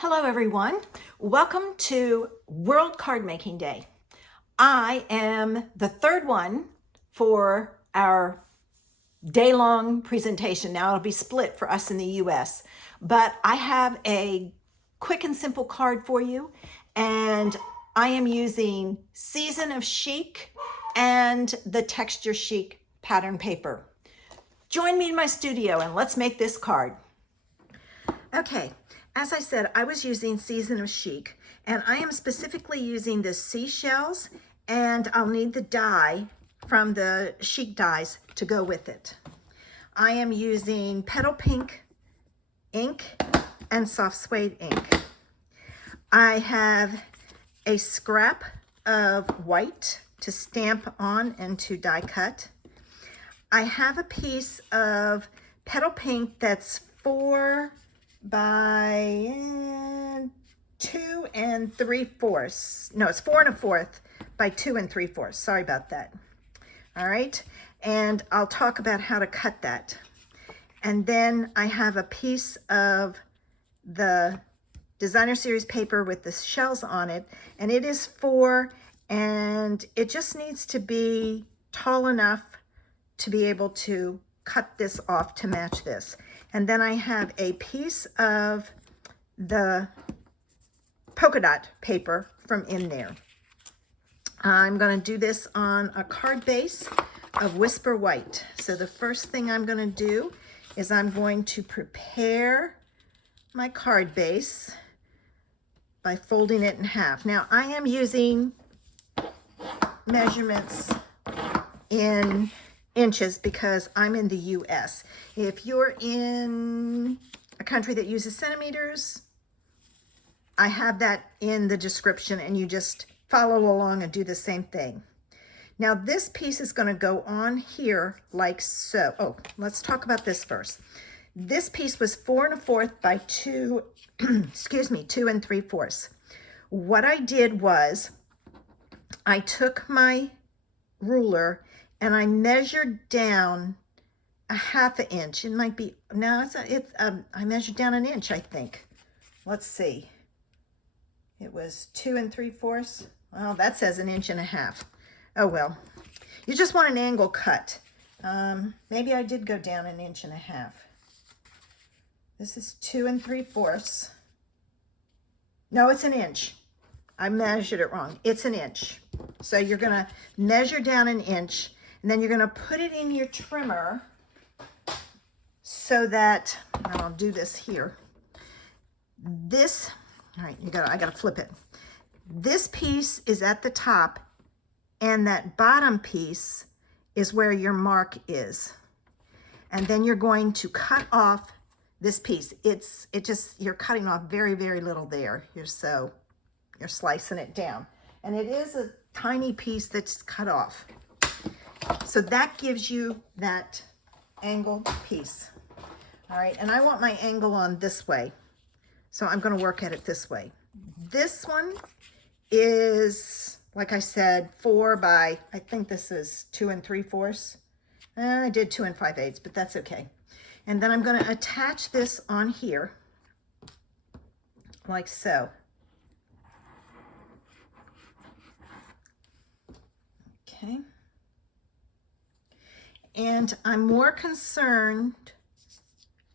Hello everyone. Welcome to World Card Making Day. I am the third one for our day-long presentation. Now it'll be split for us in the US, but I have a quick and simple card for you, and I am using Season of Chic and the Texture Chic pattern paper. Join me in my studio and let's make this card. Okay, as I said, I was using Season of Chic, and I am specifically using the seashells, and I'll need the dye from the Chic dyes to go with it. I am using Petal Pink ink and Soft Suede ink. I have a scrap of white to stamp on and to die cut. I have a piece of Petal Pink that's 4 by 2 3/4. No, it's 4 1/4 by 2 3/4. Sorry about that. All right, and I'll talk about how to cut that. And then I have a piece of the Designer Series paper with the shells on it, and it is 4, and it just needs to be tall enough to be able to cut this off to match this. And then I have a piece of the polka dot paper from in there. I'm going to do this on a card base of Whisper White. So the first thing I'm going to do is I'm going to prepare my card base by folding it in half. Now I am using measurements in inches because I'm in the US. If you're in a country that uses centimeters, I have that in the description, and you just follow along and do the same thing. Now this piece is going to go on here like so. Oh, let's talk about this first. This piece was 4 1/4 by 2, excuse me, 2 3/4. What I did was I took my ruler and I measured down a 1/2 inch. It might be, no, I measured down an inch, I think. Let's see. It was 2 3/4. Well, that says 1.5 inches. Oh, well, you just want an angle cut. Maybe I did go down 1.5 inches. This is 2 3/4. No, it's 1 inch. I measured it wrong. It's 1 inch. So you're gonna measure down 1 inch, and then you're gonna put it in your trimmer so that, and I'll do this here. This, all right, I gotta flip it. This piece is at the top, and that bottom piece is where your mark is. And then you're going to cut off this piece. You're cutting off very, very little there. You're slicing it down. And it is a tiny piece that's cut off. So that gives you that angle piece. All right, and I want my angle on this way. So I'm gonna work at it this way. This one is, like I said, 4 by, I think this is 2 3/4. I did 2 5/8, but that's okay. And then I'm gonna attach this on here, like so. Okay. And I'm more concerned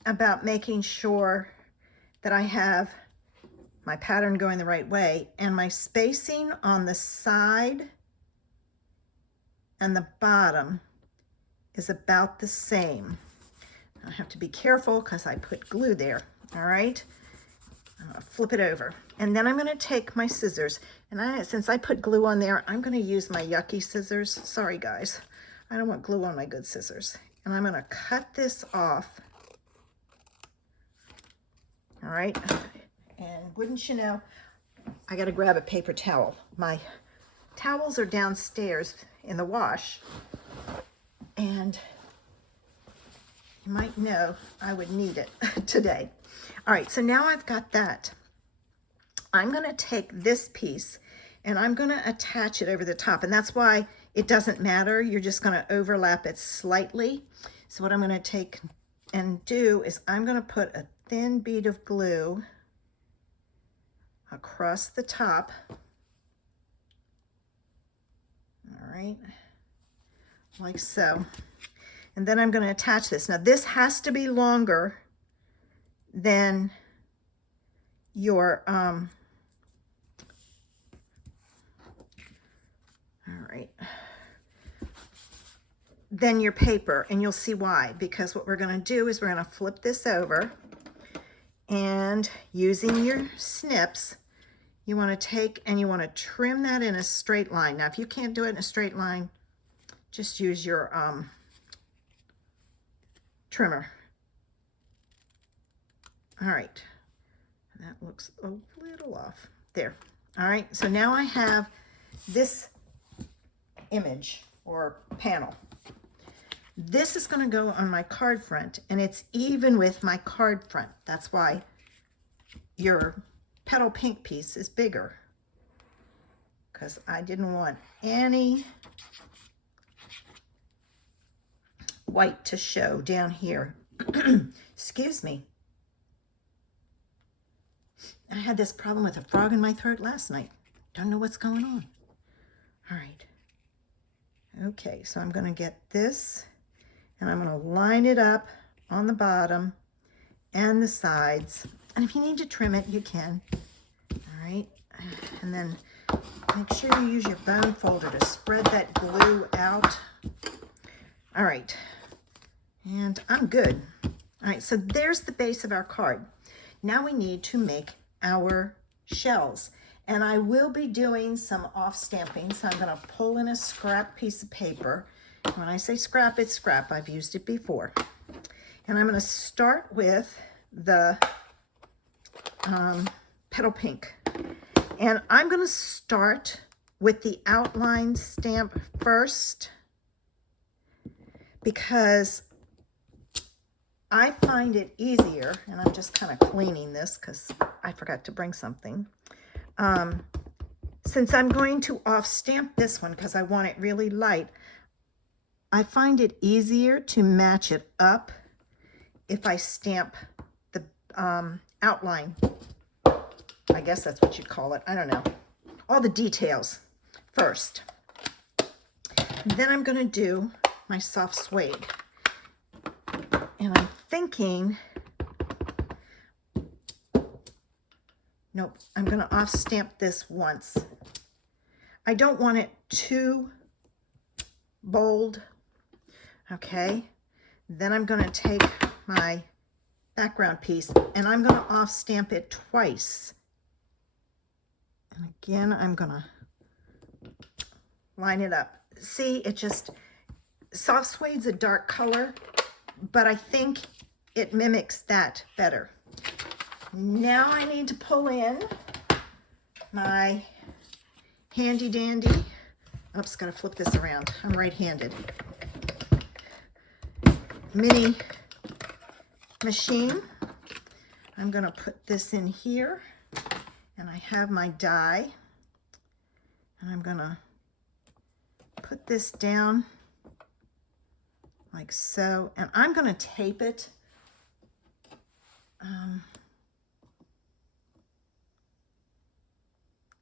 about making sure that I have my pattern going the right way, and my spacing on the side and the bottom is about the same. I have to be careful because I put glue there. All right, I'm gonna flip it over, and then I'm gonna take my scissors, and since I put glue on there, I'm gonna use my yucky scissors. Sorry guys, I don't want glue on my good scissors. And I'm gonna cut this off. All right, and wouldn't you know, I gotta grab a paper towel. My towels are downstairs in the wash, and you might know I would need it today. All right, so now I've got that. I'm gonna take this piece and I'm gonna attach it over the top, and that's why it doesn't matter. You're just gonna overlap it slightly. So what I'm gonna take and do is I'm gonna put a thin bead of glue across the top. All right, like so. And then I'm going to attach this. Now this has to be longer than your, all right, than your paper. And you'll see why, because what we're going to do is we're going to flip this over, and using your snips, you want to take and you want to trim that in a straight line. Now, if you can't do it in a straight line, just use your trimmer. All right, that looks a little off there. All right, so now I have this image or panel. This is going to go on my card front, and it's even with my card front. That's why your petal pink piece is bigger, because I didn't want any white to show down here. Excuse me. I had this problem with a frog in my throat last night. Don't know what's going on. All right. Okay, so I'm going to get this, and I'm going to line it up on the bottom and the sides. And if you need to trim it, you can. All right. And then make sure you use your bone folder to spread that glue out. All right. And I'm good. All right, so there's the base of our card. Now we need to make our shells. And I will be doing some off stamping. So I'm going to pull in a scrap piece of paper. When I say scrap, it's scrap. I've used it before. And I'm going to start with the petal pink. And I'm going to start with the outline stamp first, because I find it easier, and I'm just kind of cleaning this because I forgot to bring something. Since I'm going to off stamp this one because I want it really light, I find it easier to match it up if I stamp the outline. I guess that's what you'd call it. I don't know. All the details first. Then I'm going to do my soft suede. And I'm thinking, nope, I'm going to off stamp this once. I don't want it too bold. Okay. Then I'm going to take my background piece and I'm going to off stamp it twice. And again, I'm going to line it up. See, it just, soft suede's a dark color, but I think it mimics that better. Now I need to pull in my handy dandy, oops, gotta flip this around. I'm right-handed. Mini machine. I'm gonna put this in here, and I have my die, and I'm gonna put this down like so, and I'm going to tape it.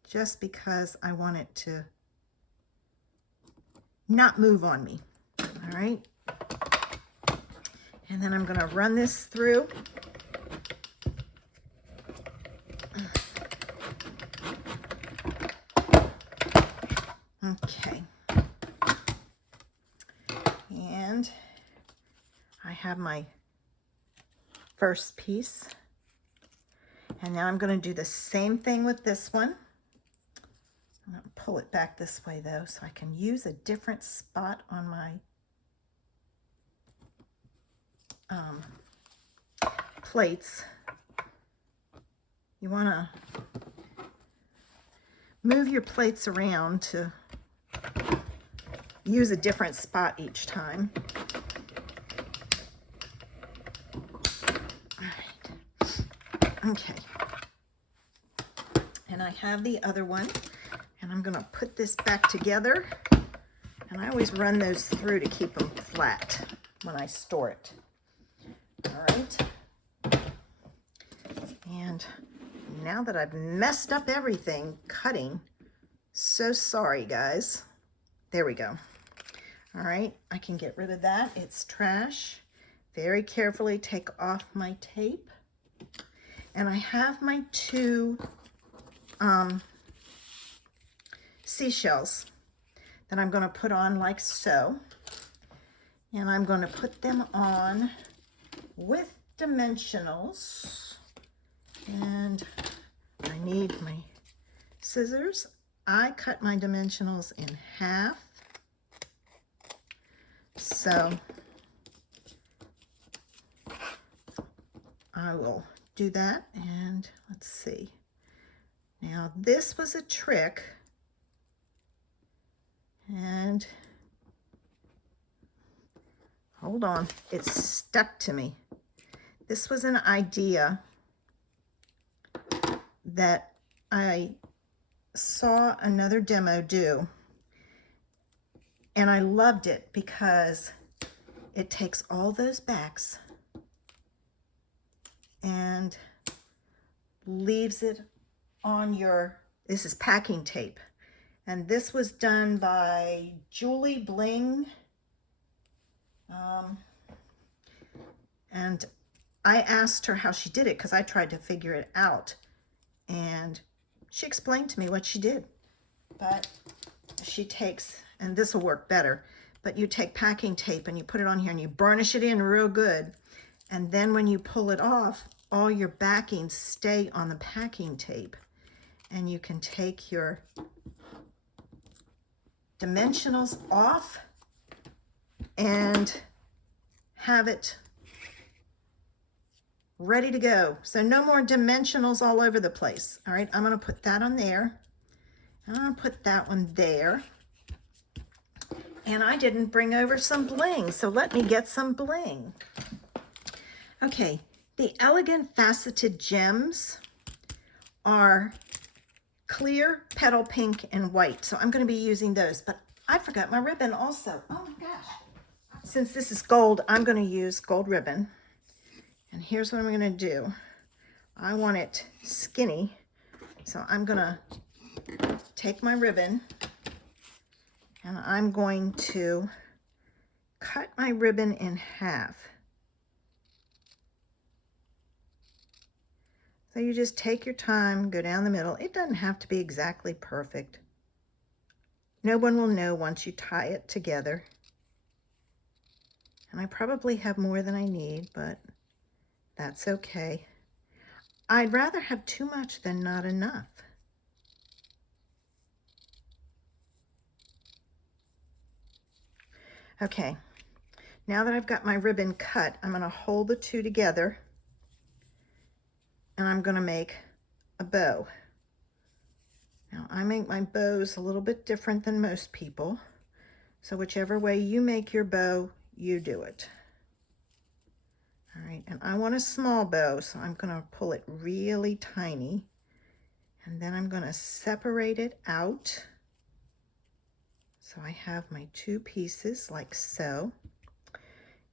Just because I want it to not move on me. All right. And then I'm going to run this through. Okay. And I have my first piece. And now I'm going to do the same thing with this one. I'm going to pull it back this way though, so I can use a different spot on my plates. You want to move your plates around to use a different spot each time. All right. Okay. And I have the other one, and I'm going to put this back together, and I always run those through to keep them flat when I store it. All right. And now that I've messed up everything cutting, so sorry guys. There we go. All right, I can get rid of that. It's trash. Very carefully take off my tape. And I have my two seashells that I'm going to put on like so. And I'm going to put them on with dimensionals. And I need my scissors. I cut my dimensionals in half. So I will do that, and let's see. Now this was a trick, and hold on, it's stuck to me. This was an idea that I saw another demo do, and I loved it because it takes all those backs and leaves it on your, this is packing tape. And this was done by Julie Bling. And I asked her how she did it because I tried to figure it out. And she explained to me what she did. But she takes, and this will work better, but you take packing tape and you put it on here and you burnish it in real good. And then when you pull it off, all your backings stay on the packing tape. And you can take your dimensionals off and have it ready to go. So no more dimensionals all over the place. All right, I'm gonna put that on there. I'm gonna put that one there. And I didn't bring over some bling, so let me get some bling. Okay, the Elegant Faceted Gems are clear, petal pink, and white. So I'm gonna be using those, but I forgot my ribbon also. Oh my gosh. Since this is gold, I'm gonna use gold ribbon. And here's what I'm gonna do. I want it skinny, so I'm gonna take my ribbon and I'm going to cut my ribbon in half. So you just take your time, go down the middle. It doesn't have to be exactly perfect. No one will know once you tie it together. And I probably have more than I need, but that's okay. I'd rather have too much than not enough. Okay, now that I've got my ribbon cut, I'm going to hold the two together and I'm going to make a bow. Now I make my bows a little bit different than most people, so whichever way you make your bow, you do it. All right, and I want a small bow, so I'm going to pull it really tiny, and then I'm going to separate it out. So I have my two pieces like so.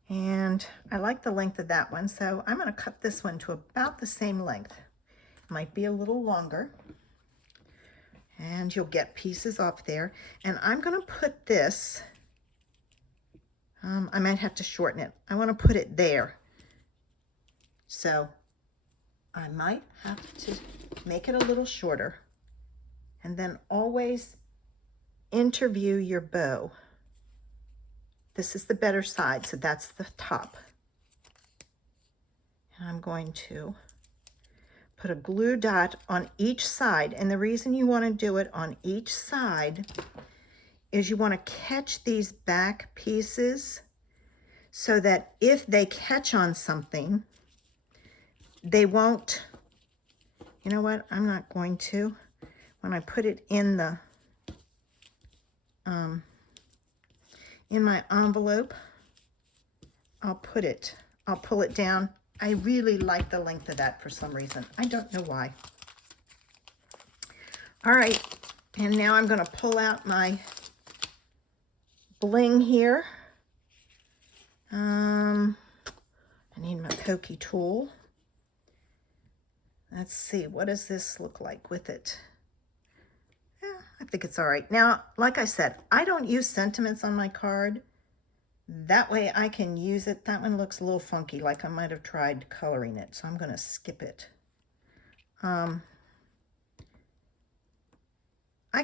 And I like the length of that one, so I'm going to cut this one to about the same length. Might be a little longer. And you'll get pieces off there. And I'm going to put this, I might have to shorten it. I want to put it there. So I might have to make it a little shorter. And then always interview your bow. This is the better side, so that's the top. And I'm going to put a glue dot on each side. And the reason you want to do it on each side is you want to catch these back pieces so that if they catch on something, they won't, you know what, I'm not going to. When I put it in the, in my envelope, I'll pull it down. I really like the length of that for some reason. I don't know why. All right, and now I'm going to pull out my bling here. I need my pokey tool. Let's see, what does this look like with it? Yeah, I think it's all right. Now, like I said, I don't use sentiments on my card. That way I can use it. That one looks a little funky, like I might have tried coloring it, so I'm going to skip it. I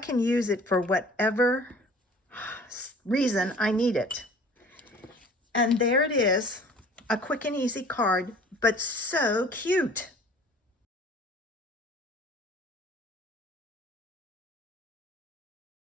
can use it for whatever reason I need it. And there it is, a quick and easy card, but so cute.